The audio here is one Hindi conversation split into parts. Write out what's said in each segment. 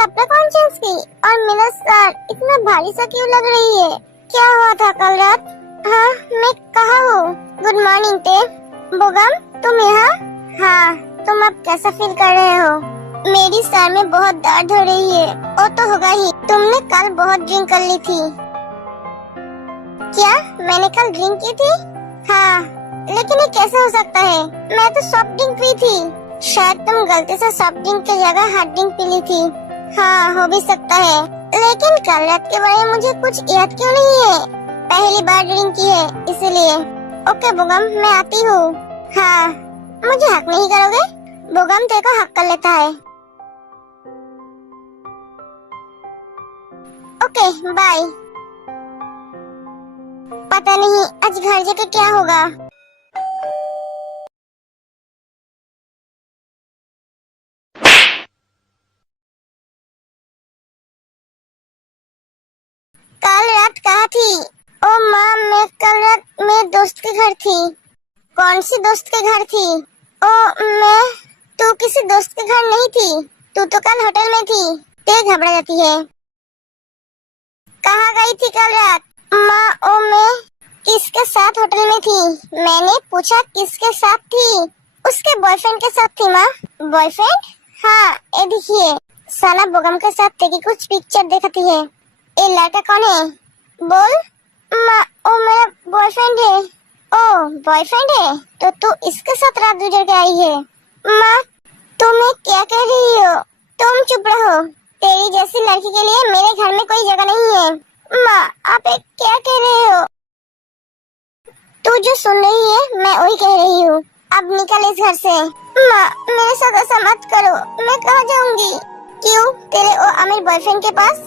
कपड़ा कौन चेंज की? और मेरा सर इतना भारी सा क्यों लग रही है? क्या हुआ था कल रात? हाँ, मैं कहाँ हूँ? गुड मॉर्निंग ते। बोगम, तुम यहाँ? हाँ, तुम अब कैसा फील कर रहे हो? मेरी सर में बहुत दर्द हो रही है। वो तो होगा ही, तुमने कल बहुत ड्रिंक कर ली थी। क्या मैंने कल ड्रिंक की थी? हाँ, लेकिन ये कैसे हो सकता है? मैं तो सॉफ्ट ड्रिंक पी थी। शायद तुम गलती से सॉफ्ट ड्रिंक की जगह हार्ड ड्रिंक पी ली थी। हाँ, हो भी सकता है, लेकिन कल रात के बारे में मुझे कुछ याद क्यों नहीं है? पहली बार ड्रिंक की है इसीलिए। ओके बोगम, मैं आती हूँ। हाँ, मुझे हक नहीं करोगे? बोगम तेरे को हक कर लेता है। Okay bye. पता नहीं आज घर जाके क्या होगा। कल रात कहाँ थी? ओ माँ, मैं कल रात मेरे दोस्त के घर थी। कौन सी दोस्त के घर थी? ओ मैं, तू किसी दोस्त के घर नहीं थी, तू तो कल होटल में थी। ते घबरा जाती है। कहाँ गई थी कल रात? माँ, ओ मैं किसके साथ होटल में थी? मैंने पूछा किसके साथ थी? उसके बॉयफ्रेंड के साथ थी माँ। बॉयफ्रेंड? हाँ, ये देखिए, साला बोगम के साथ तेरी कुछ पिक्चर दिखती है। ये लड़का कौन है? बोल। माँ, ओ मेरा बॉयफ्रेंड है। ओ बॉयफ्रेंड है, तो तू इसके साथ रात गुजर के आई है? माँ, तुम्हें क्या कह रही हो? तुम चुप रहो। तेरी जैसी लड़की के लिए मेरे घर में कोई जगह नहीं है। माँ, आप एक क्या कह रहे हो? तू जो सुन रही है मैं वही कह रही हूँ। अब निकल इस घर से। माँ, मेरे साथ ऐसा मत करो, मैं कहाँ जाऊँगी? क्यों, तेरे वो अमीर बॉयफ्रेंड के पास?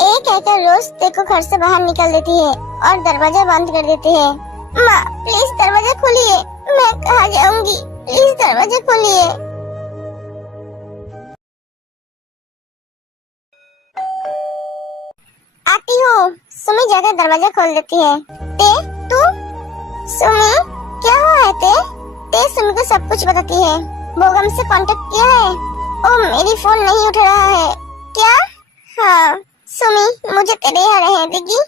एक कहकर रोज तेको घर से बाहर निकल देती है और दरवाजा बंद कर देती है। माँ, प्लीज दरवाजा खोलिए, मैं कहाँ जाऊँगी? प्लीज दरवाजा खोलिए। आती हूँ। सुमी जाकर दरवाजा खोल देती है। ते, तू? सुमी, क्या हुआ है ते? ते सुमी को सब कुछ बताती है। बोगम से कांटेक्ट किया है? ओ मेरी फोन नहीं उठ रहा है। क्या? हाँ सुमी, मुझे तेरे यहाँ रहने देगी?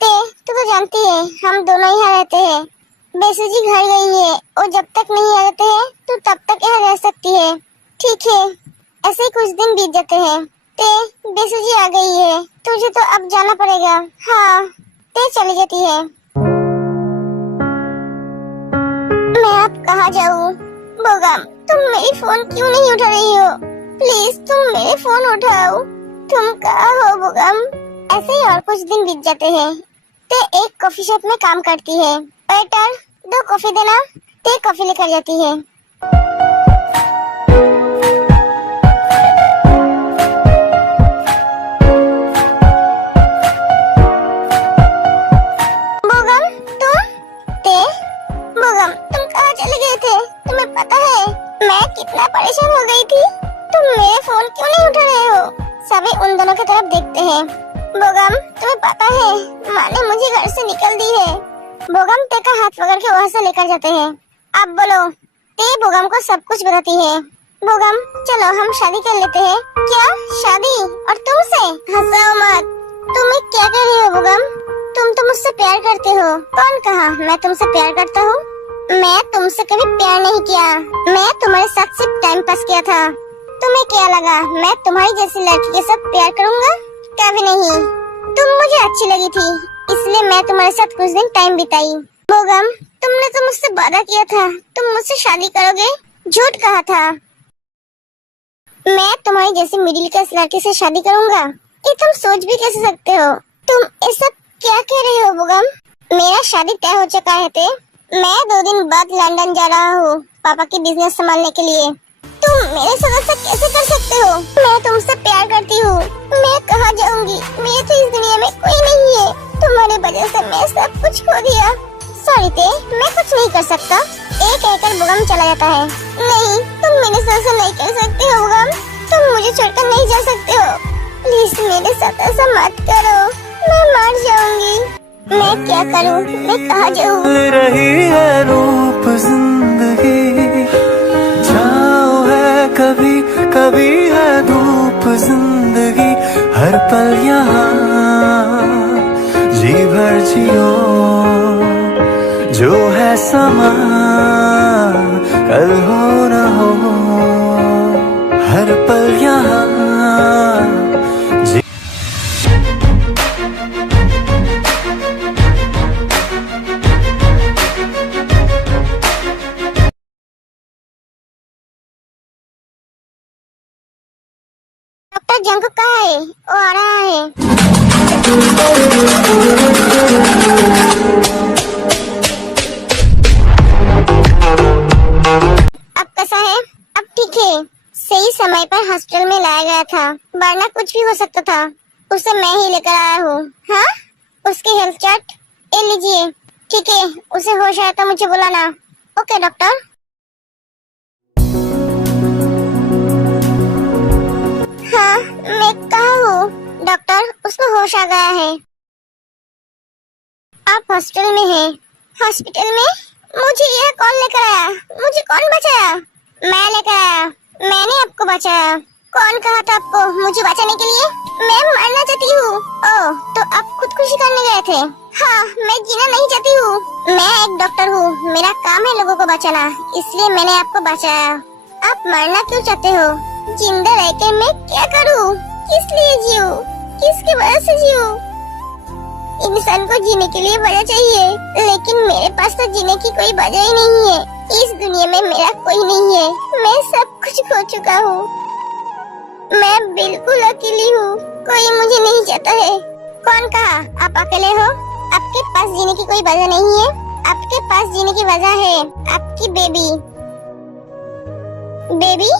ते, तू तो जानती है हम दोनों यहाँ रहते हैं। बेसू जी घर गई है, और जब तक नहीं आ जाते हैं तू तब तक यहाँ रह सकती है। ठीक है, ऐसे ही कुछ दिन बीत जाते हैं। ते, बेसू जी आ गई है, तुझे तो अब जाना पड़ेगा। हाँ, ते चली जाती है। मैं अब कहाँ जाऊँ? बोगम, तुम मेरी फोन क्यों नहीं उठा रही हो? प्लीज तुम मेरे फोन उठाओ। तुम कहाँ हो बोगम? ऐसे ही और कुछ दिन बीत जाते हैं। ते एक कॉफी शॉप में काम करती है। वेटर, 2 कॉफी देना। ते कॉफी लेकर जाती है। बोगम, तुम? ते, बोगम, तुम कहाँ चले गए थे? तुम्हें पता है मैं कितना परेशान हो गई थी? तुम मेरे फोन क्यों नहीं उठा रहे हो? सभी उन दोनों की तरफ देखते हैं। बोगम, तुम्हें पता है माँ ने मुझे घर से निकल दी है। बोगम ते का हाथ पकड़ के वहाँ से लेकर जाते हैं। अब बोलो। ते बोगम को सब कुछ बताती है। बोगम, चलो हम शादी कर लेते हैं। क्या शादी? और तुमसे? हंसाओ मत। तुम क्या कह रही हो बोगम? तुम तो मुझसे प्यार करते हो। कौन कहा मैं तुमसे प्यार करता हूँ? मैं तुमसे कभी प्यार नहीं किया। मैं तुम्हारे साथ सिर्फ टाइम पास किया था। तुम्हें क्या लगा मैं तुम्हारी जैसी लड़की के साथ प्यार करूँगा? कभी नहीं। तुम मुझे अच्छी लगी थी, इसलिए मैं तुम्हारे साथ कुछ दिन टाइम बिताई। बोगम, तुमने तो मुझसे वादा किया था तुम मुझसे शादी करोगे। झूठ कहा था। मैं तुम्हारी जैसी मिडिल क्लास लड़की से शादी करूँगा? ये तुम सोच भी कैसे सकते हो? तुम ये सब क्या कह रहे हो बोगम? मेरा शादी तय हो चुका है ते। मैं 2 दिन बाद लंदन जा रहा हूँ पापा की बिजनेस संभालने के लिए। तुम मेरे साथ ऐसा कैसे कर सकते हो? मैं तुमसे प्यार करती हूँ। मैं कहाँ जाऊँगी? मेरे तो इस दुनिया में कोई नहीं है। तुम्हारी वजह से मैं सब कुछ खो दिया। सॉरी ते, मैं कुछ नहीं कर सकता। एक कहकर बोगम चला जाता है। नहीं, तुम मेरे साथ ऐसा नहीं कर सकते हो बोगम। तुम मुझे छोड़कर नहीं जा सकते हो। प्लीज मेरे साथ ऐसा मत करो, मैं मर जाऊंगी। मैं क्या करूं? मैं कहाँ जाऊं? रही है रूप जिंदगी, छाँव है कभी कभी है धूप जिंदगी। हर पल यहाँ जी भर जियो, जो है समा कल हो न हो, हर पल यहाँ जी। डॉक्टर जंकुक कहाँ है? वो आ रहा है। अब कैसा है? अब ठीक है। सही समय पर हॉस्पिटल में लाया गया था, वरना कुछ भी हो सकता था। उसे मैं ही लेकर आया हूँ। हाँ, उसकी हेल्थ चार्ट ये लीजिए। ठीक है, उसे होश आया तो मुझे बुलाना। Okay doctor. हाँ, मैं कहाँ हूँ? डॉक्टर, उसको होश आ गया है। आप हॉस्पिटल में हैं। हॉस्पिटल में? मुझे यह कौन लेकर आया? मुझे कौन बचाया? मैं लेकर आया। मैंने आपको बचाया। कौन कहा था आपको मुझे बचाने के लिए? मैं मरना चाहती हूँ। ओह, तो आप खुदकुशी करने गए थे? हाँ, मैं जीना नहीं चाहती हूँ। मैं एक डॉक्टर हूँ, मेरा काम है लोगों को बचाना, इसलिए मैंने आपको बचाया। आप मरना क्यों चाहते हो? जिंदा रहकर मैं क्या करूँ? किस लिए जीऊँ? किसकी वजह से जीऊँ? इंसान को जीने के लिए वजह चाहिए, लेकिन मेरे पास तो जीने की कोई वजह ही नहीं है। इस दुनिया में मेरा कोई नहीं है। मैं सब कुछ खो चुका हूँ। मैं बिल्कुल अकेली हूँ। कोई मुझे नहीं चाहता है। कौन कहा आप अकेले हो? आपके पास जीने की कोई वजह नहीं है। आपके पास जीने की वजह है आपकी बेबी। बेबी?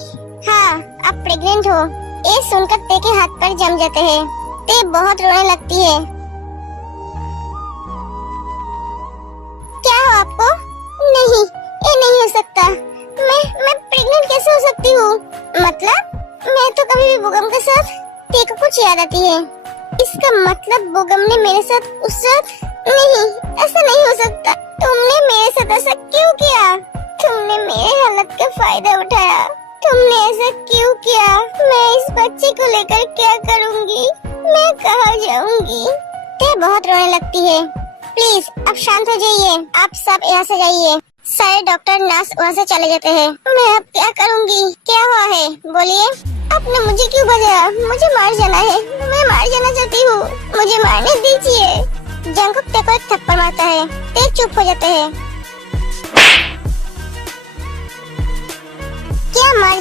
हाँ, आप प्रेग्नेंट हो। ये सुनकर ते के हाथ पर जम जाते हैं। ते बहुत रोने लगती है। क्या हो आपको? नहीं, ये नहीं हो सकता। मैं प्रेग्नेंट कैसे हो सकती हूँ? मतलब मैं तो कभी भी बुगम के साथ। ते को कुछ याद आती है। इसका मतलब बुगम ने मेरे साथ उस रात? नहीं, ऐसा नहीं हो सकता। तुमने मेरे साथ ऐसा क्यों किया? तुमने मेरे हालत का फायदा उठाया। तुमने ऐसा क्यों किया? मैं इस बच्चे को लेकर क्या करूँगी? मैं कहाँ जाऊँगी? ते बहुत रोने लगती है। प्लीज अब शांत हो जाइए। आप सब यहाँ से जाइए। सारे डॉक्टर नर्स वहाँ से चले जाते हैं। मैं अब क्या करूँगी? क्या हुआ है? बोलिए। आपने मुझे क्यों बजाया? मुझे मार जाना है। मैं मार जाना चाहती हूँ। मुझे मारने दीजिए। जंकुक ते को एक थप्पड़ मारता है। ते चुप हो जाते हैं। क्या मार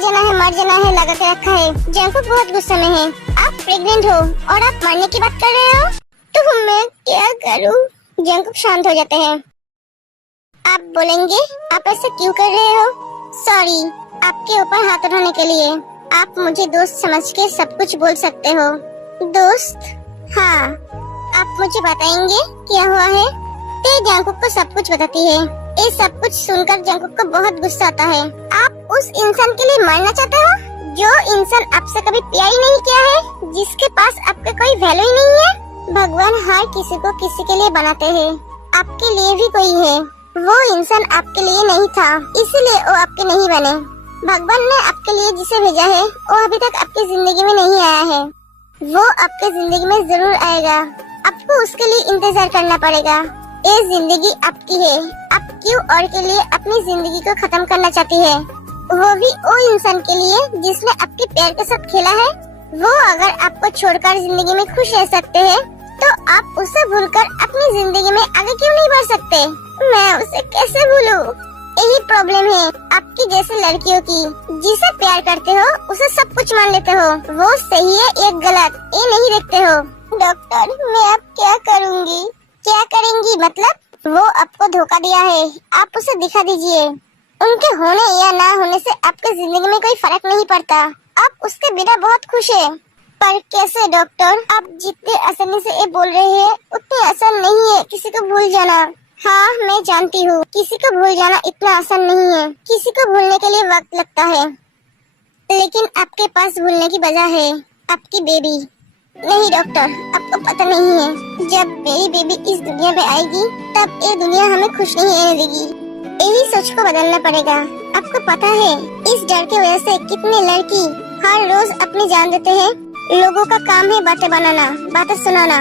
जाना है लगा के रखा है। जंकुक बहुत गुस्से में है। आप प्रेग्नेंट हो और आप मरने की बात कर रहे हो? तो मैं क्या करूँ? जंकुक शांत हो जाते हैं। आप बोलेंगे आप ऐसा क्यों कर रहे हो? सॉरी, आपके ऊपर हाथ उठाने के लिए। आप मुझे दोस्त समझ के सब कुछ बोल सकते हो। दोस्त? हाँ, आप मुझे बताएंगे क्या हुआ है? ते जंकुक को सब कुछ बताती है। ये सब कुछ सुनकर जंकुक को बहुत गुस्सा आता है। आप उस इंसान के लिए मरना चाहते हो जो इंसान आपसे कभी प्यार ही नहीं किया है, जिसके पास आपका कोई वैल्यू ही नहीं है। भगवान हर किसी को किसी के लिए बनाते हैं। आपके लिए भी कोई है। वो इंसान आपके लिए नहीं था, इसलिए वो आपके नहीं बने। भगवान ने आपके लिए जिसे भेजा है वो अभी तक आपकी जिंदगी में नहीं आया है। वो आपके जिंदगी में जरूर आएगा। आपको उसके लिए इंतजार करना पड़ेगा। ये जिंदगी आपकी है। आप क्यों और के लिए अपनी जिंदगी को खत्म करना चाहती है? वो भी वो इंसान के लिए जिसने आपके प्यार के साथ खेला है। वो अगर आपको छोड़कर जिंदगी में खुश रह सकते हैं, तो आप उसे भूलकर अपनी जिंदगी में आगे क्यों नहीं बढ़ सकते? मैं उसे कैसे भूलूं? यही प्रॉब्लम है आपकी जैसे लड़कियों की। जिसे प्यार करते हो उसे सब कुछ मान लेते हो। वो सही है या गलत ये नहीं देखते हो। डॉक्टर, मैं अब क्या करूँगी? क्या करेंगी मतलब? वो आपको धोखा दिया है, आप उसे दिखा दीजिए। उनके होने या ना होने से आपके जिंदगी में कोई फर्क नहीं पड़ता। आप उसके बिना बहुत खुश है। पर कैसे डॉक्टर? आप जितने आसानी से ये बोल रहे हैं उतने आसान नहीं है किसी को भूल जाना। हाँ, मैं जानती हूँ किसी को भूल जाना इतना आसान नहीं है। किसी को भूलने के लिए वक्त लगता है, लेकिन आपके पास भूलने की वजह है आपकी बेबी। नहीं डॉक्टर, आपको पता नहीं है, जब मेरी बेबी इस दुनिया में आएगी तब ये दुनिया हमें खुश नहीं रहने देगी। यही सोच को बदलना पड़ेगा। आपको पता है इस डर की वजह से कितने लड़की हर रोज अपनी जान देते हैं। लोगों का काम है बातें बनाना, बातें सुनाना।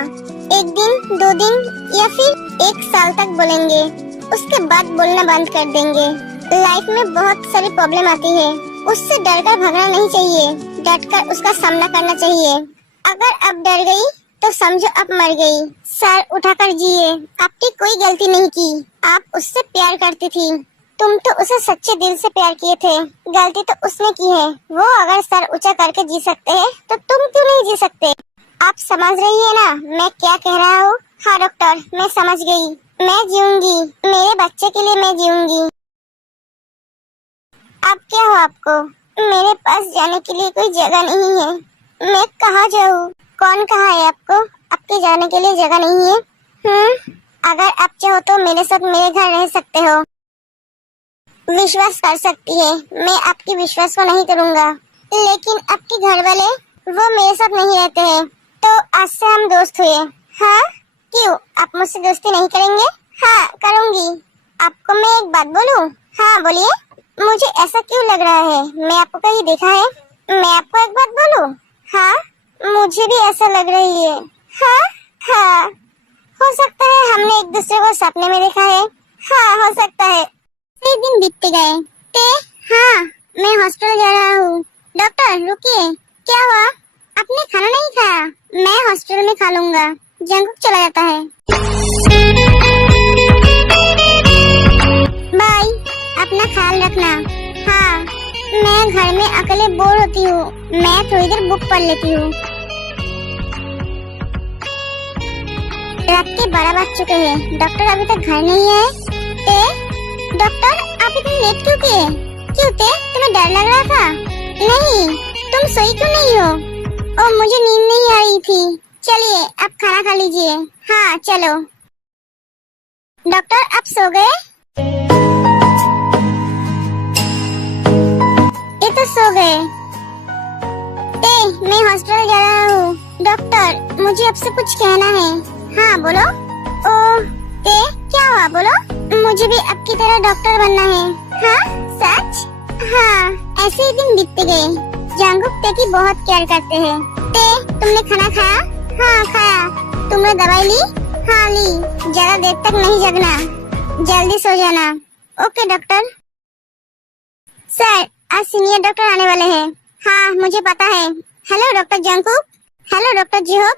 एक दिन, 2 दिन या फिर 1 साल तक बोलेंगे, उसके बाद बोलना बंद कर देंगे। लाइफ में बहुत सारी प्रॉब्लम आती है, उससे डरकर भागना नहीं चाहिए, डटकर उसका सामना करना चाहिए। अगर अब डर गई तो समझो अब मर गई। सर उठाकर जिए, आपकी कोई गलती नहीं की, आप उससे प्यार करती थी, तुम तो उसे सच्चे दिल से प्यार किए थे। गलती तो उसने की है, वो अगर सर ऊंचा करके जी सकते हैं तो तुम क्यों नहीं जी सकते? आप समझ रही है ना मैं क्या कह रहा हूँ? हाँ डॉक्टर, मैं समझ गई। मैं जीऊंगी, मेरे बच्चे के लिए मैं जीऊंगी। अब क्या हो आपको? मेरे पास जाने के लिए कोई जगह नहीं है, मैं कहाँ जाऊँ? कौन कहा है आपको आपके जाने के लिए जगह नहीं है? अगर आप चाहो तो मेरे साथ मेरे घर रह सकते हो। विश्वास कर सकती है, मैं आपके विश्वास को नहीं करूँगा, लेकिन आपके घर वाले वो मेरे साथ नहीं रहते हैं, तो आज से हम दोस्त हुए। हाँ? क्यों, आप मुझसे दोस्ती नहीं करेंगे? हाँ करूँगी। आपको मैं एक बात बोलूँ? हाँ बोलिए। मुझे ऐसा क्यों लग रहा है, मैं आपको कहीं देखा है? मैं आपको एक बात बोलूँ? हाँ मुझे भी ऐसा लग रही है। हाँ हाँ, हो सकता है हमने एक दूसरे को सपने में देखा है। हाँ हो सकता है। 6 दिन बीतते गए। हाँ मैं हॉस्पिटल जा रहा हूँ। डॉक्टर रुकिए, क्या हुआ? आपने खाना नहीं खाया? मैं हॉस्पिटल में खा लूंगा, जंकुक चला जाता है। बाय, अपना ख्याल रखना। हाँ मैं घर में अकेले बोर होती हूँ, मैं थोड़ी देर बुक पढ़ लेती हूँ। रात के 12 बज चुके हैं, डॉक्टर अभी तक घर नहीं आए। डॉक्टर आप इतनी लेट क्यों किए? क्यों थे, तुम्हें डर लग रहा था? नहीं, तुम सोई क्यों नहीं हो? ओ मुझे नींद नहीं आ रही थी। चलिए आप खाना खा लीजिए। हाँ चलो। डॉक्टर आप सो गए? ये तो सो गए। मैं हॉस्पिटल जा रहा हूँ। डॉक्टर मुझे आपसे कुछ कहना है। हाँ बोलो। ओ क्या हुआ बोलो? मुझे भी आपकी तरह डॉक्टर बनना है। हाँ सच? हाँ ऐसे ही दिन बीतते गए। जंकुक ते की बहुत केयर करते हैं। तुमने खाना खाया? हाँ खाया। तुमने दवाई ली? हाँ ली। ज्यादा देर तक नहीं जगना, जल्दी सो जाना। Okay doctor. सर आज सीनियर डॉक्टर आने वाले हैं। हाँ मुझे पता है। Hello doctor Jungkook. Hello doctor Jihyuk,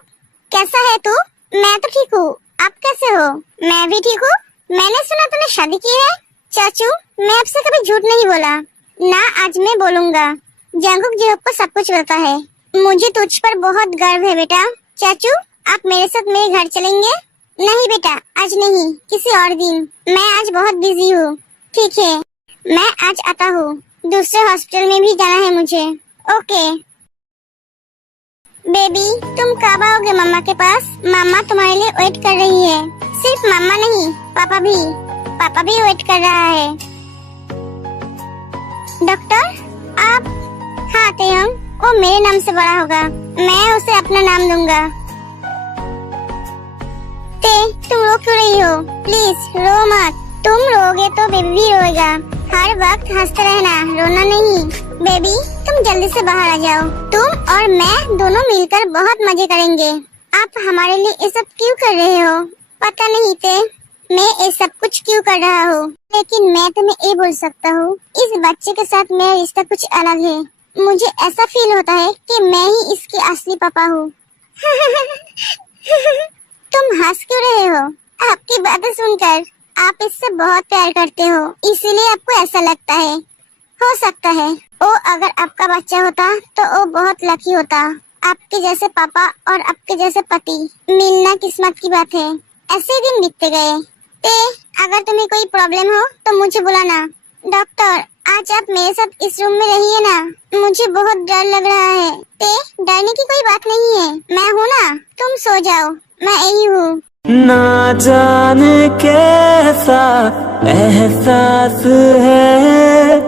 कैसा है तू? मैं तो ठीक हूँ, आप कैसे हो? मैं भी ठीक हूँ। मैंने सुना तूने शादी की है। चाचू मैं आपसे कभी झूठ नहीं बोला ना, आज मैं बोलूंगा। जंकुक जिहोक को सब कुछ पता है। मुझे तुझ पर बहुत गर्व है बेटा। चाचू आप मेरे साथ मेरे घर चलेंगे? नहीं बेटा आज नहीं, किसी और दिन। मैं आज बहुत बिजी हूँ। ठीक है मैं आज आता हूँ, दूसरे हॉस्पिटल में भी जाना है मुझे। ओके बेबी, तुम कब आओगे मम्मा के पास? मम्मा तुम्हारे लिए वेट कर रही है। सिर्फ मम्मा नहीं, पापा भी वेट कर रहा है। डॉक्टर आप? हाँ तेयंग, वो मेरे नाम से बड़ा होगा, मैं उसे अपना नाम दूंगा। तुम रो क्यों रही हो? प्लीज रो मत। तुम रोगे तो बेबी भी रोएगा। हर वक्त हंसते रहना, रोना नहीं। बेबी तुम जल्दी से बाहर आ जाओ, तुम और मैं दोनों मिलकर बहुत मजे करेंगे। आप हमारे लिए ये सब क्यों कर रहे हो? पता नहीं थे मैं ये सब कुछ क्यों कर रहा हूँ, लेकिन मैं तुम्हें ये बोल सकता हूँ, इस बच्चे के साथ मेरा रिश्ता कुछ अलग है। मुझे ऐसा फील होता है कि मैं ही इसके असली पापा हूँ। तुम हंस क्यों रहे हो? आपकी बातें सुनकर आप इससे बहुत प्यार करते हो, इसीलिए आपको ऐसा लगता है। हो सकता है वो अगर आपका बच्चा होता तो वो बहुत लकी होता। आपके जैसे पापा और आपके जैसे पति मिलना किस्मत की बात है। ऐसे दिन बीतते गए। अगर तुम्हें कोई प्रॉब्लम हो तो मुझे बुलाना। डॉक्टर आज आप मेरे साथ इस रूम में रहिए ना, मुझे बहुत डर लग रहा है। डरने की कोई बात नहीं है, मैं हूँ ना, तुम सो जाओ, मैं यही हूँ। ना जाने कैसा एहसास है,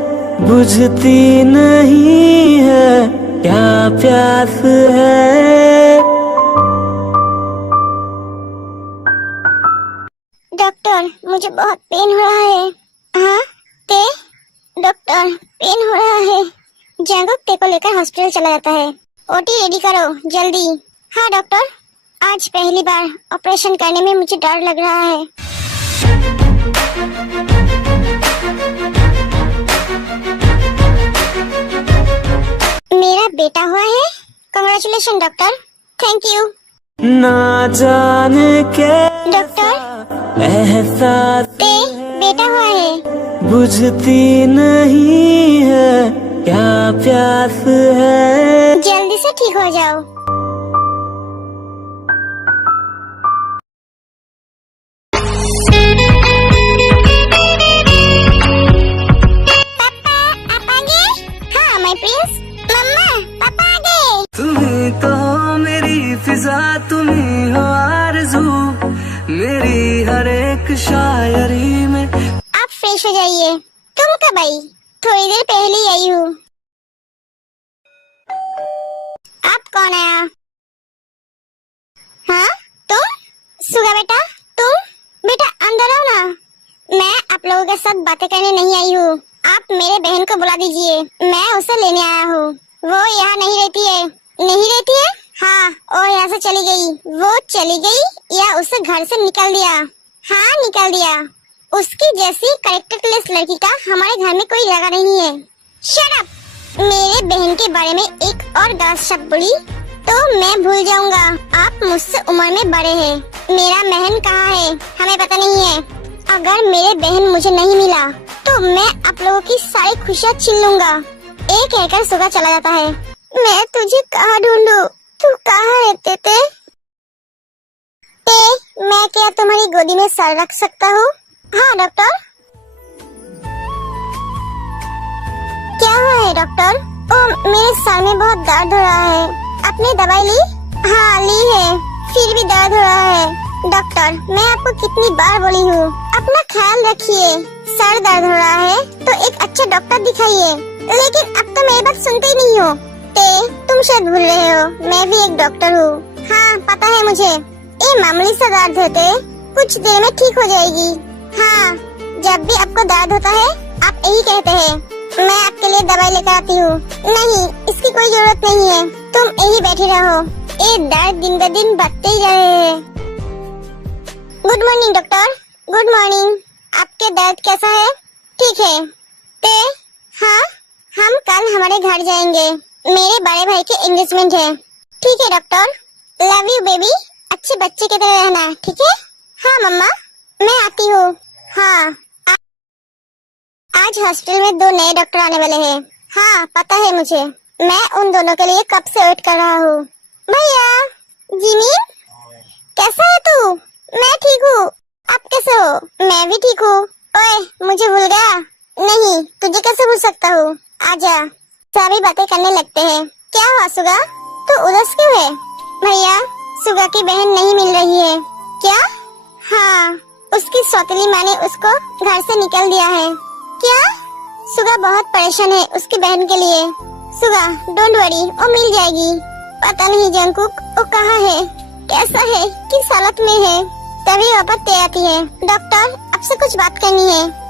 बुझती नहीं है क्या प्यास है। डॉक्टर मुझे बहुत पेन हो रहा है। हाँ डॉक्टर पेन हो रहा है। जंकुक ते को लेकर हॉस्पिटल चला जाता है। ओटी रेडी करो जल्दी। हाँ डॉक्टर, आज पहली बार ऑपरेशन करने में मुझे डर लग रहा है। मेरा बेटा हुआ है। Congratulation doctor, thank you. ना जाने के डॉक्टर एहसास ते बेटा हुआ है। बुझती नहीं है क्या प्यास है। जल्दी से ठीक हो जाओ। पापा आप आ गए? हाँ माय प्रिंस। मम्मा पापा आ गए। तुम्ही तो हो मेरी फिजा, तुम्ही हो आरज़ू, मेरी हर एक शायरी में। आप फ्रेश हो जाइए। तुम कब आई? थोड़ी देर पहले ही आई हूँ। आप कौन आया? हाँ तुम? सुगा बेटा तुम? बेटा अंदर आओ ना। मैं आप लोगों के साथ बातें करने नहीं आई हूँ। आप मेरे बहन को बुला दीजिए, मैं उसे लेने आया हूँ। वो यहाँ नहीं रहती है। नहीं रहती है? हाँ, और यहाँ से चली गई। वो चली गई या उसे घर से निकाल दिया? हाँ निकाल दिया। उसकी जैसी कैरेक्टरलेस लड़की का हमारे घर में कोई लगा नहीं है। Shut up! मेरे बहन के बारे में एक और गलत शब्द बोली तो मैं भूल जाऊंगा। आप मुझसे उम्र में बड़े हैं। मेरा बहन कहाँ है हमें पता नहीं है। अगर मेरे बहन मुझे नहीं मिला तो मैं आप लोगों की सारी खुशियाँ छीन लूंगा। एक कहकर सुगा चला जाता है। मैं तुझे कहाँ ढूंढूं? तू कहाँ है तेते? मैं क्या तुम्हारी गोदी में सर रख सकता हूँ? हाँ डॉक्टर। क्या हुआ है डॉक्टर? ओ मेरे सर में बहुत दर्द हो रहा है। आपने दवाई ली? हाँ ली है, फिर भी दर्द हो रहा है। डॉक्टर मैं आपको कितनी बार बोली हूँ अपना ख्याल रखिए। सर दर्द हो रहा है तो एक अच्छा डॉक्टर दिखाइए, लेकिन अब तो मेरी बात सुनते ही नहीं हो। तुम शायद भूल रहे हो मैं भी एक डॉक्टर हूँ। हाँ पता है मुझे। ये मामूली सा दर्द होते कुछ देर में ठीक हो जाएगी। हाँ जब भी आपको दर्द होता है आप यही कहते हैं मैं आपके लिए दवाई लेकर आती हूँ। नहीं इसकी कोई जरूरत नहीं है, तुम यही बैठे रहो। ये दर्द दिन ब दिन बढ़ते ही जा रहे हैं। Good morning doctor. Good morning. आपके दर्द कैसा है? ठीक है। हाँ हम कल हमारे घर जाएंगे, मेरे बड़े भाई के एंगेजमेंट है। ठीक है डॉक्टर। Love you baby. अच्छे बच्चे की तरह रहना, ठीक है? हाँ मम्मा मैं आती हूँ। हाँ आज हॉस्पिटल में 2 नए डॉक्टर आने वाले हैं। हाँ पता है मुझे, मैं उन दोनों के लिए कब से वेट कर रहा हूँ। भैया जिमी कैसा है तू? मैं ठीक हूँ, आप कैसे हो? मैं भी ठीक हूँ। ओए मुझे भूल गया? नहीं तुझे कैसे भूल सकता हूँ, आजा। सभी बातें करने लगते हैं। क्या हुआ सुगा, तू उदास क्यों है? भैया सुगा की बहन नहीं मिल रही है। क्या? हाँ उसकी सौतेली माँ ने उसको घर से निकल दिया है। क्या? सुगा बहुत परेशान है उसकी बहन के लिए। सुगा डोंट वरी, वो मिल जाएगी। पता नहीं जंकुक वो कहाँ है, कैसा है, किस हालत में है। तभी वापस ते आती है। डॉक्टर आपसे कुछ बात करनी है।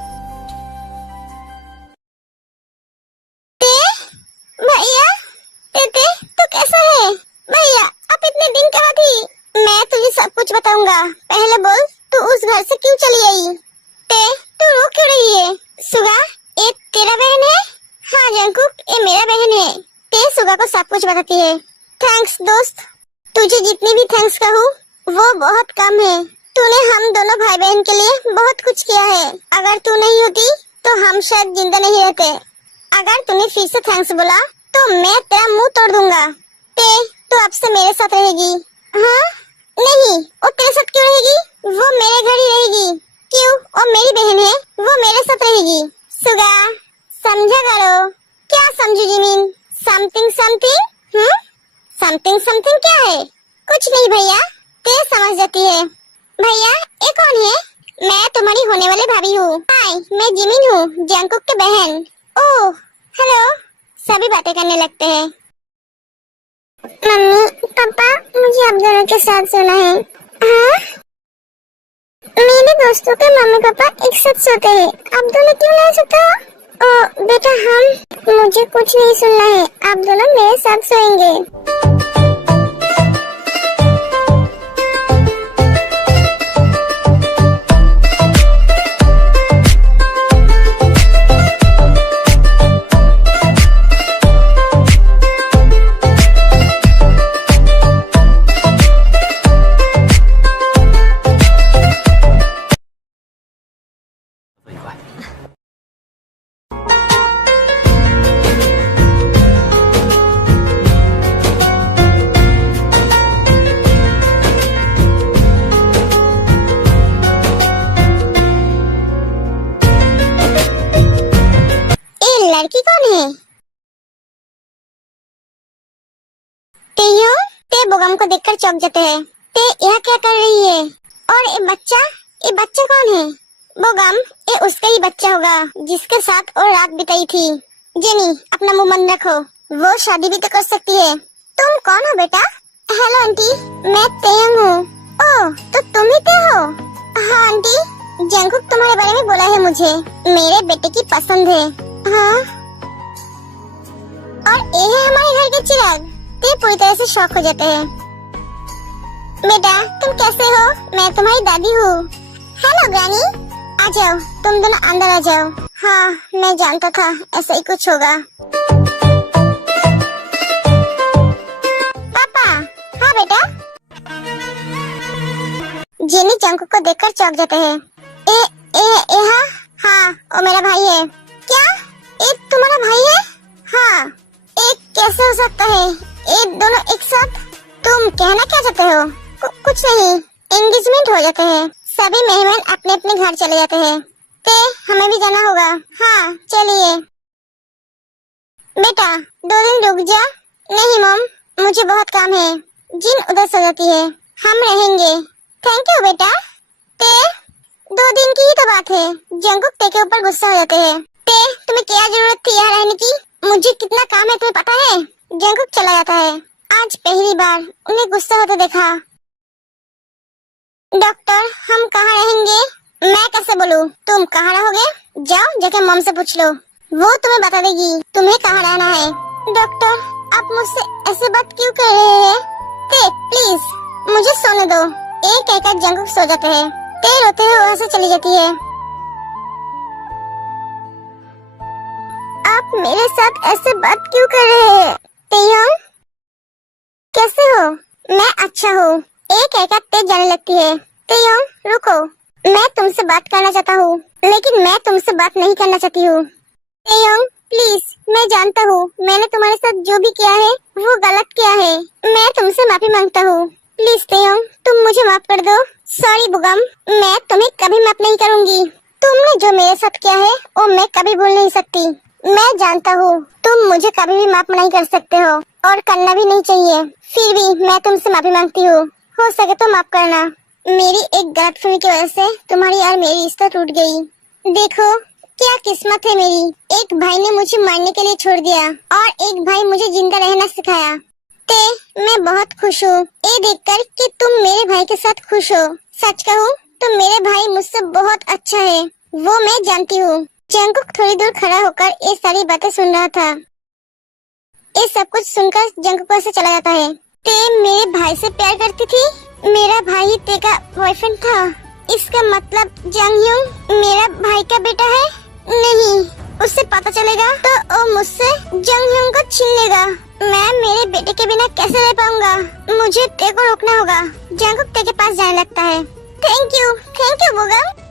भैया ते तू कैसा है? भैया आप इतने दिन कहाँ थी? मैं तुझे सब कुछ बताऊंगा, पहले बोल तू उस घर से क्यों चली आई? तू रो क्यों रही है? सुगा ये तेरा बहन है? हाँ जंकुक ये मेरा बहन है। ते सुगा को सब कुछ बताती है। थैंक्स दोस्त, तुझे जितनी भी थैंक्स कहूँ वो बहुत कम है। तूने हम दोनों भाई बहन के लिए बहुत कुछ किया है। अगर तू नहीं होती तो हम शायद जिंदा नहीं रहते। अगर तूने फिर से थैंक्स बोला तो मैं तेरा मुंह तोड़ दूंगा। तू अब से मेरे साथ रहेगी। हाँ नहीं वो तेरे साथ क्यों रहेगी? वो मेरे घर ही रहेगी। क्यों? वो मेरी बहन है, वो मेरे साथ रहेगी। सुगा समझा करो। क्या समझू Jimin? Something something something something क्या है? कुछ नहीं भैया, ते समझ जाती है। भैया ये कौन है? मैं तुम्हारी होने वाली भाभी हूँ। हाय मैं जिमिन हूँ, जंकुक की बहन। Oh hello. सभी बातें करने लगते हैं। मम्मी पापा मुझे आप दोनों के साथ सोना है। हाँ मेरे दोस्तों के मम्मी पापा एक साथ सोते हैं, आप दोनों क्यों नहीं सोते हो? बेटा मुझे कुछ नहीं सुनना है, आप दोनों मेरे साथ सोएंगे। लड़की कौन है? ते बोगम को देखकर चौंक जाते हैं। ते यहाँ क्या कर रही है? और ये बच्चा कौन है? बोगम, ये उसका ही बच्चा होगा जिसके साथ और रात बिताई थी। जेनी, अपना मुंह बंद रखो, वो शादी भी तो कर सकती है। तुम कौन हो बेटा? हेलो आंटी, मैं तेयंग हूँ। ओह, तो तुम ही ते हो? हाँ आंटी, जंगकुक तुम्हारे बारे में बोला है मुझे, मेरे बेटे की पसंद है। हाँ, और ये है हमारे घर के चिराग। ते पूरी तरह से शॉक हो जाते हैं। बेटा, तुम कैसे हो? मैं तुम्हारी दादी हूँ। हेलो ग्रैनी, आ जाओ, तुम दोनों अंदर आ जाओ। हाँ, मैं जानता था ऐसा ही कुछ होगा। पापा। हाँ बेटा। जेनी जंगकुक को देखकर चौंक जाते हैं। हाँ, वो मेरा भाई है। क्या? एक तुम्हारा भाई है? हाँ, एक कैसे हो सकता है? एक दोनों एक साथ? तुम कहना क्या चाहते हो? कुछ नहीं, एंगेजमेंट हो जाते हैं, सभी मेहमान अपने अपने घर चले जाते हैं। ते हमें भी जाना होगा। हाँ चलिए। बेटा 2 दिन रुक जा। नहीं मॉम, मुझे बहुत काम है। जिन उधर सो जाती है, हम रहेंगे। थैंक यू बेटा। ते 2 दिन की ही तो बात है। जंगकुक ते के ऊपर गुस्सा हो जाते हैं। ते तुम्हें क्या जरूरत थी यहाँ रहने की? मुझे कितना काम है तुम्हें पता है? जंगकुक चला जाता है। आज पहली बार उन्हें गुस्सा होते देखा। डॉक्टर, हम कहाँ रहेंगे? मैं कैसे बोलूं? तुम कहाँ रहोगे? जाओ जाके मॉम से पूछ लो, वो तुम्हें बता देगी तुम्हें कहाँ रहना है। डॉक्टर, आप मुझसे ऐसे बात क्यों कर रहे हैं? ते प्लीज मुझे सोने दो। एक कहकर जंगकुक सो जाते हैं। ते रोते हुए वहाँ से चली जाती है। आप मेरे साथ ऐसे बात क्यों कर रहे हैं? तेयंग, कैसे हो? मैं अच्छा हूँ। एक कहकर ते जाने लगती है। तेयंग रुको, मैं तुमसे बात करना चाहता हूँ, लेकिन मैं तुमसे बात नहीं करना चाहती हूँ। तेयंग प्लीज, मैं जानता हूँ मैंने तुम्हारे साथ जो भी किया है वो गलत किया है। मैं तुमसे माफी मांगता हूँ। प्लीज तेयंग, तुम मुझे माफ कर दो। सॉरी बुगम, मैं तुम्हें कभी माफ नहीं करूँगी। तुमने जो मेरे साथ किया है वो मैं कभी भूल नहीं सकती। मैं जानता हूँ तुम मुझे कभी भी माफ नहीं कर सकते हो और करना भी नहीं चाहिए, फिर भी मैं तुमसे माफी मांगती हूँ। हो सके तो माफ करना। मेरी एक गलतफहमी की वजह से तुम्हारी और मेरी रिश्ता टूट गई। देखो क्या किस्मत है मेरी, एक भाई ने मुझे मारने के लिए छोड़ दिया और एक भाई मुझे जिंदा रहना सिखाया। ते मैं बहुत खुश हूँ ये देखकर कि तुम मेरे भाई के साथ खुश हो। सच कहूँ तो मेरे भाई मुझसे बहुत अच्छा है, वो मैं जानती हूँ। जंगकुक थोड़ी दूर खड़ा होकर ये सारी बातें सुन रहा था। ये सब कुछ सुनकर जंगकुक से चला जाता है। ते मेरे भाई से प्यार करती थी? मेरा भाई ते का बॉयफ्रेंड था? इसका मतलब जंगह्यूंग मेरा भाई का बेटा है? नहीं, उससे पता चलेगा तो वो मुझसे जंगह्यूंग को छीन लेगा। मैं मेरे बेटे के बिना कैसे रह पाऊंगा? मुझे ते को रोकना होगा। जंगकुक ते के पास जाने लगता है। Thank you Bogum.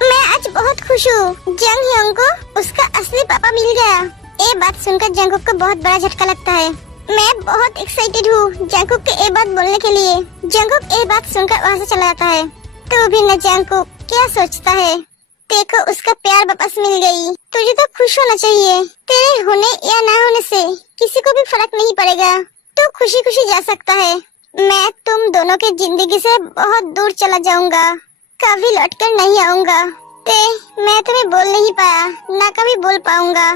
मैं आज बहुत खुश हूँ। जंगह्यूंग को उसका असली पापा मिल गया। ये बात सुनकर जंगकुक को बहुत बड़ा झटका लगता है। मैं बहुत एक्साइटेड हूँ जंगकुक के ये बात बोलने के लिए। जंगकुक ये बात सुनकर वहाँ से चला जाता है। तो भी न जंगकुक क्या सोचता है? देखो उसका प्यार वापस मिल गई। तुझे तो खुश होना चाहिए। तेरे होने या ना होने से किसी को भी फर्क नहीं पड़ेगा। तो खुशी खुशी जा सकता है। मैं तुम दोनों के जिंदगी से बहुत दूर चला जाऊंगा, कभी लौटकर नहीं आऊंगा। ते मैं तुम्हें बोल नहीं पाया, ना कभी बोल पाऊंगा।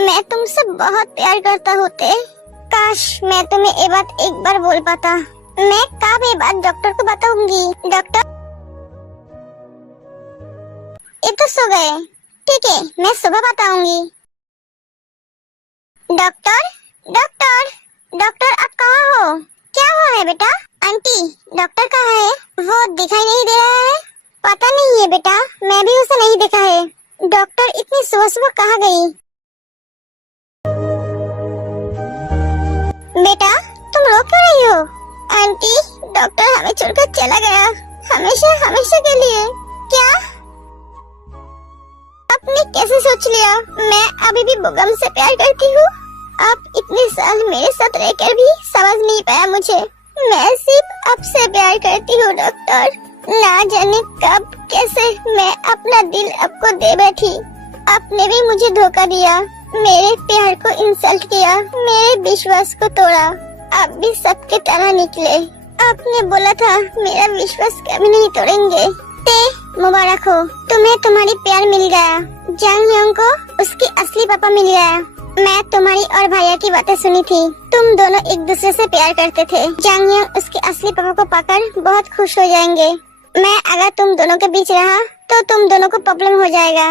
मैं तुमसे बहुत प्यार करता हूँ ते। काश मैं तुम्हें ये बात एक बार बोल पाता। मैं कब ये बात डॉक्टर को बताऊंगी। डॉक्टर ये तो सो गए। ठीक है, मैं सुबह बताऊंगी। डॉक्टर, डॉक्टर, डॉक्टर आप कहाँ हो? क्या हुआ है बेटा? आंटी, डॉक्टर कहाँ है? वो दिखाई नहीं दे रहा है। पता नहीं है बेटा, मैं भी उसे नहीं देखा है। डॉक्टर इतनी सुबह सुबह कहाँ गई? बेटा तुम रो क्यों रही हो? आंटी, डॉक्टर हमें छोड़कर चला गया, हमेशा हमेशा के लिए। क्या? आपने कैसे सोच लिया? मैं अभी भी बुगम से प्यार करती हूँ। आप इतने साल मेरे साथ रहकर भी समझ नहीं पाया मुझे। मैं सिर्फ आपसे प्यार करती हूँ डॉक्टर। ना जाने कब कैसे मैं अपना दिल आपको दे बैठी। आपने भी मुझे धोखा दिया, मेरे प्यार को इंसल्ट किया, मेरे विश्वास को तोड़ा। आप भी सबके तरह निकले। आपने बोला था मेरा विश्वास कभी नहीं तोड़ेंगे। मुबारक हो, तुम्हें तुम्हारी प्यार मिल गया। जंग यंग को उसकी असली पापा मिल गया। मैं तुम्हारी और भैया की बातें सुनी थी, तुम दोनों एक दूसरे से प्यार करते थे। जंग यंग उसके असली पापा को पाकर बहुत खुश हो जाएंगे। मैं अगर तुम दोनों के बीच रहा तो तुम दोनों को प्रॉब्लम हो जाएगा,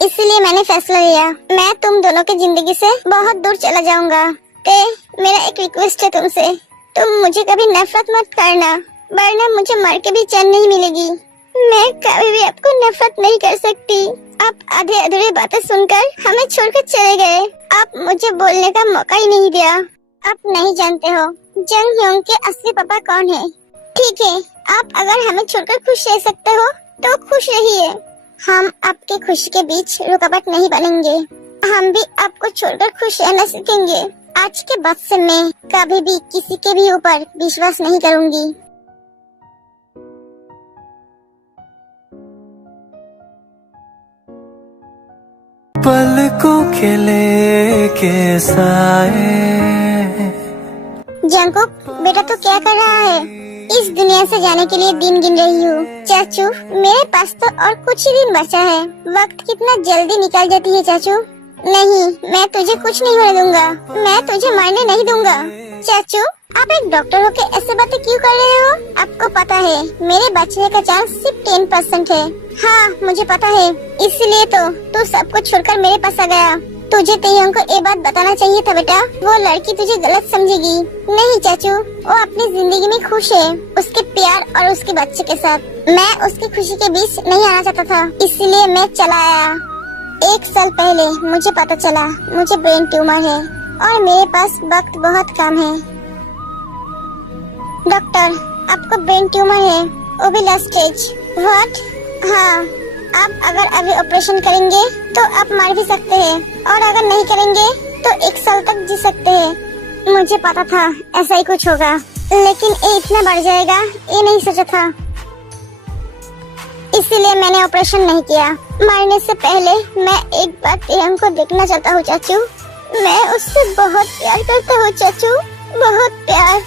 इसलिए मैंने फैसला लिया मैं तुम दोनों की जिंदगी से बहुत दूर चला जाऊंगा। मेरा एक रिक्वेस्ट है तुमसे, तुम मुझे कभी नफरत मत करना, वरना मुझे मर के भी चैन नहीं मिलेगी। मैं कभी भी आपको नफरत नहीं कर सकती। आप आधे अधूरे बातें सुनकर हमें छोड़कर चले गए। आप मुझे बोलने का मौका ही नहीं दिया। आप नहीं जानते हो जंग योंग के असली पापा कौन है। ठीक है, आप अगर हमें छोड़कर खुश रह सकते हो तो खुश रहिए। हम आपके खुशी के बीच रुकावट नहीं बनेंगे। हम भी आपको छोड़कर खुश रहना सीखेंगे। आज के बाद से मैं कभी भी किसी के भी ऊपर विश्वास नहीं करूंगी। पलकों के लेके साए। जंकुक बेटा तू क्या कर रहा है? इस दुनिया से जाने के लिए दिन गिन रही हूँ। चाचू मेरे पास तो और कुछ ही दिन बचा है। वक्त कितना जल्दी निकल जाती है चाचू। नहीं, मैं तुझे कुछ नहीं होने दूंगा। मैं तुझे मरने नहीं दूंगा। चाचू आप एक डॉक्टर होके ऐसे बातें क्यों कर रहे हो? आपको पता है मेरे बचने का चांस सिर्फ 10% है। हाँ मुझे पता है, इसलिए तो तू सब कुछ छोड़कर मेरे पास आ गया। तुझे तेयंग को ये बात बताना चाहिए था बेटा, वो लड़की तुझे गलत समझेगी। नहीं चाचू, वो अपनी जिंदगी में खुश है, उसके प्यार और उसके बच्चे के साथ। मैं उसकी खुशी के बीच नहीं आना चाहता था, इसलिए मैं चला आया। 1 साल पहले मुझे पता चला मुझे ब्रेन ट्यूमर है और मेरे पास वक्त बहुत कम है। डॉक्टर आपको ब्रेन ट्यूमर है, वो भी लास्ट स्टेज। व्हाट? हाँ, आप अगर अभी ऑपरेशन करेंगे तो आप मर भी सकते हैं, और अगर नहीं करेंगे तो 1 साल तक जी सकते हैं। मुझे पता था ऐसा ही कुछ होगा, लेकिन ये इतना बढ़ जाएगा ये नहीं सोचा था, इसीलिए मैंने ऑपरेशन नहीं किया। मरने से पहले मैं एक बार तेयंग को देखना चाहता हूँ चाचू। मैं उससे बहुत प्यार करता हूँ चाचू, बहुत प्यार।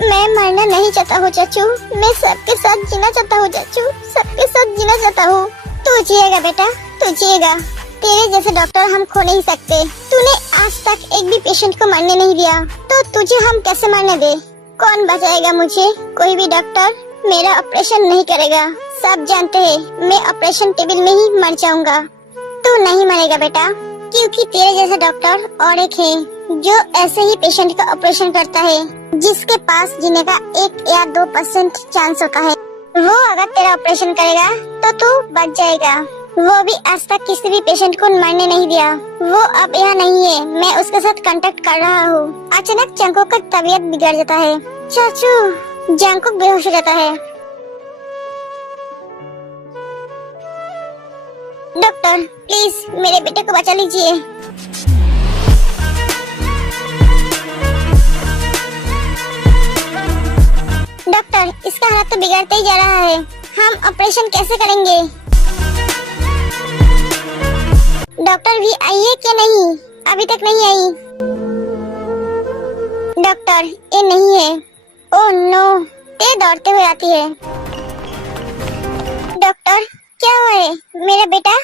मैं मरना नहीं चाहता हूँ चाचू, मैं सबके साथ जीना चाहता हूँ चाचू, सबके साथ जीना चाहता हूँ। तू जिएगा बेटा, तू जिएगा। तेरे जैसे डॉक्टर हम खो नहीं सकते। तूने आज तक एक भी पेशेंट को मरने नहीं दिया, तो तुझे हम कैसे मरने दे? कौन बचाएगा मुझे? कोई भी डॉक्टर मेरा ऑपरेशन नहीं करेगा। सब जानते हैं मैं ऑपरेशन टेबल में ही मर जाऊंगा। तू नहीं मरेगा बेटा, क्योंकि तेरे जैसे डॉक्टर और एक है जो ऐसे ही पेशेंट का ऑपरेशन करता है, जिसके पास जीने का 1 या 2% चांस होता है। वो अगर तेरा ऑपरेशन करेगा तो तू बच जाएगा। वो भी आज तक किसी भी पेशेंट को मरने नहीं दिया। वो अब यहाँ नहीं है, मैं उसके साथ कांटेक्ट कर रहा हूँ। अचानक जंकुक का तबीयत बिगड़ जाता है। चाचू, जंकुक बेहोश हो जाता है। डॉक्टर प्लीज मेरे बेटे को बचा लीजिए। डॉक्टर इसका हालत तो बिगड़ता ही जा रहा है, हम ऑपरेशन कैसे करेंगे? डॉक्टर भी आई है क्या? नहीं, अभी तक नहीं आई। डॉक्टर ये नहीं है। ओह नो, ये दौड़ते हुए आती है। डॉक्टर क्या हुआ है? मेरा बेटा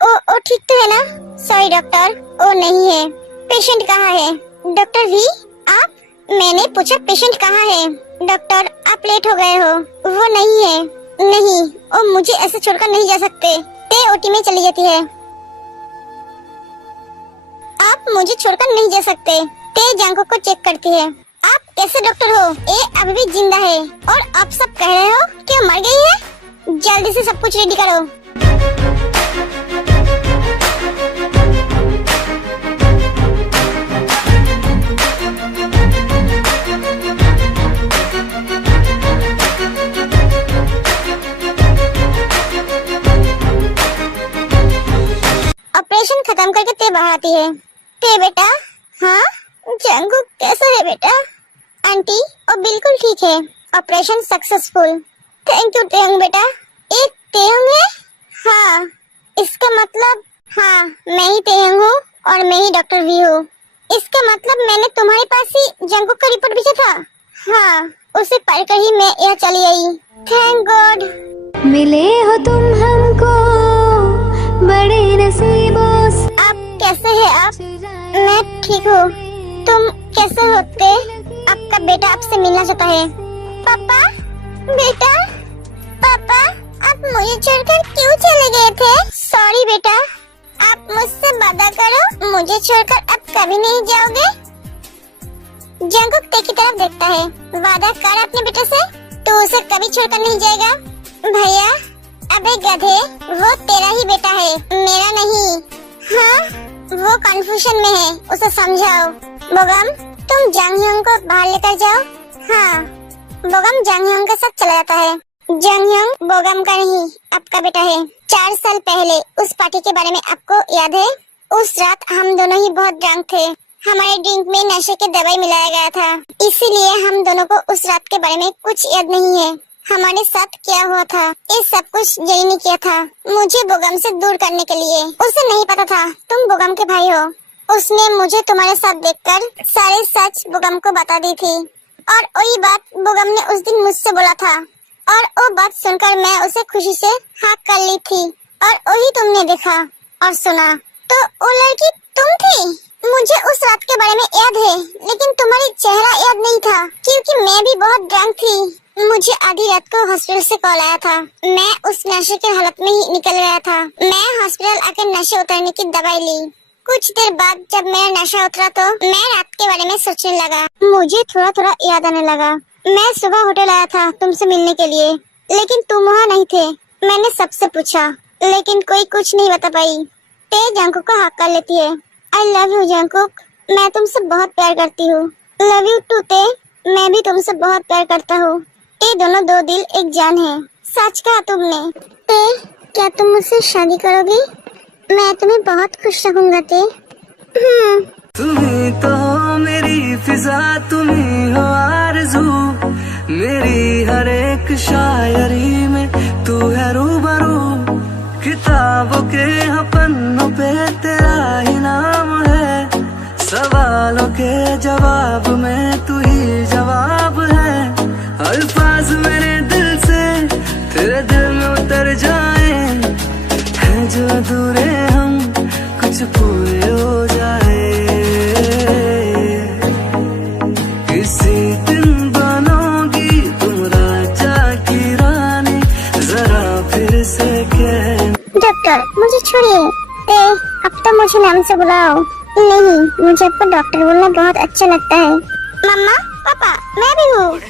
ओ ठीक तो है ना? सॉरी डॉक्टर, ओ नहीं है। पेशेंट कहाँ है? डॉक्टर वी आप? मैंने पूछा पेशेंट कहाँ है? डॉक्टर आप लेट हो गए हो, वो नहीं है। नहीं, ओ मुझे ऐसे छोड़कर नहीं जा सकते। ते ओटी में चली जाती है। आप मुझे छोड़कर नहीं जा सकते। ते जंकुक को चेक करती है। आप कैसे डॉक्टर हो? ये अभी भी जिंदा है और आप सब कह रहे हो कि वो मर गई है। जल्दी से सब कुछ रेडी करो। ऑपरेशन खत्म करके ते बाहर आती है। ते बेटा, हाँ जंकुक कैसा है बेटा? आंटी वो बिल्कुल ठीक है। Operation successful. थैंक यू तेहंग बेटा। एक तेहंग है? हाँ, इसका मतलब हाँ मैं ही तेहंग हूँ और मैं ही डॉक्टर भी हूँ। इसका मतलब मैंने तुम्हारे पास ही जंकुक का रिपोर्ट भेजा था। हाँ, उसे पढ़कर ही मैं यहाँ चली आई। Thank God. मिले हो तुम हमको बड़े नसीबों से। आप कैसे हैं आप? मैं ठीक हूँ। तुम कैसे होते? आपका बेटा आपसे मिलना चाहता है। पापा, बेटा, पापा, आप मुझे छोड़कर क्यों चले गए थे? सॉरी बेटा, आप मुझसे वादा करो मुझे छोड़कर अब कभी नहीं जाओगे। जंकुक ते की तरफ देखता है। वादा कर अपने बेटे से, तो उसे कभी छोड़कर नहीं जाएगा। भैया, अबे गधे, वो तेरा ही बेटा है, मेरा नहीं। हाँ, वो कंफ्यूजन में है, उसे समझाओ। बोगम, तुम जंगह्योंग को बाहर लेकर जाओ। हाँ, बोगम जंगह्योंग के साथ चला जाता है। जंगह्योंग बोगम का नहीं, आपका बेटा है। 4 साल पहले उस पार्टी के बारे में आपको याद है? उस रात हम दोनों ही बहुत ड्रंक थे। हमारे ड्रिंक में नशे की दवाई मिलाया गया था, इसीलिए हम दोनों को उस रात के बारे में कुछ याद नहीं है। हमारे साथ क्या हुआ था, ये सब कुछ जई ने किया था, मुझे बोगम से दूर करने के लिए। उसे नहीं पता था तुम बोगम के भाई हो। उसने मुझे तुम्हारे साथ देखकर सारे सच बोगम को बता दी थी और वही बात बोगम ने उस दिन मुझसे बोला था और वो बात सुनकर मैं उसे खुशी से हाँ कर ली थी और वही तुमने देखा और सुना। तो वो लड़की तुम थी? मुझे उस रात के बारे में याद है, लेकिन तुम्हारी चेहरा याद नहीं था क्योंकि मैं भी बहुत ड्रंक थी। मुझे आधी रात को हॉस्पिटल से कॉल आया था। मैं उस नशे के हालत में ही निकल गया था। मैं हॉस्पिटल आकर नशे उतरने की दवाई ली। कुछ देर बाद जब मेरा नशा उतरा तो मैं रात के बारे में सोचने लगा। मुझे थोड़ा थोड़ा याद आने लगा। मैं सुबह होटल आया था तुमसे मिलने के लिए, लेकिन तुम वहाँ नहीं थे। मैंने सबसे पूछा, लेकिन कोई कुछ नहीं बता पाई। ते जंकुक को हाक कर लेती है। आई लव यू जंकुक, मैं तुमसे बहुत प्यार करती हूँ। लव यू टू ते, मैं भी तुमसे बहुत प्यार करता हूँ। ये दोनों दो दिल एक जान है। सच कहा तुमने। ते, क्या तुम मुझसे शादी करोगी? मैं तुम्हें बहुत खुश रखूंगा ते। तुम्ही तो हो मेरी फिजा, तुम्ही हो आरज़ू, मेरी हर एक शायरी में तू है रूबरू। किताबों के पन्नों पे तेरा ही नाम है, सवालों के जवाब में तू ही जवाब है। अल्फाज मेरे दिल से तेरे दिल में उतर जाए, हैं जो अधूरे हम कुछ पूरे हो जाए। किसी दिन बनोगी तुम राजा की रानी, जरा फिर से कह। डॉक्टर मुझे छोड़िए। ते, अब तो मुझे नाम से बुलाओ। नहीं, मुझे आपको डॉक्टर बोलना बहुत अच्छा लगता है। मम्मा, पापा, मैं भी हूँ।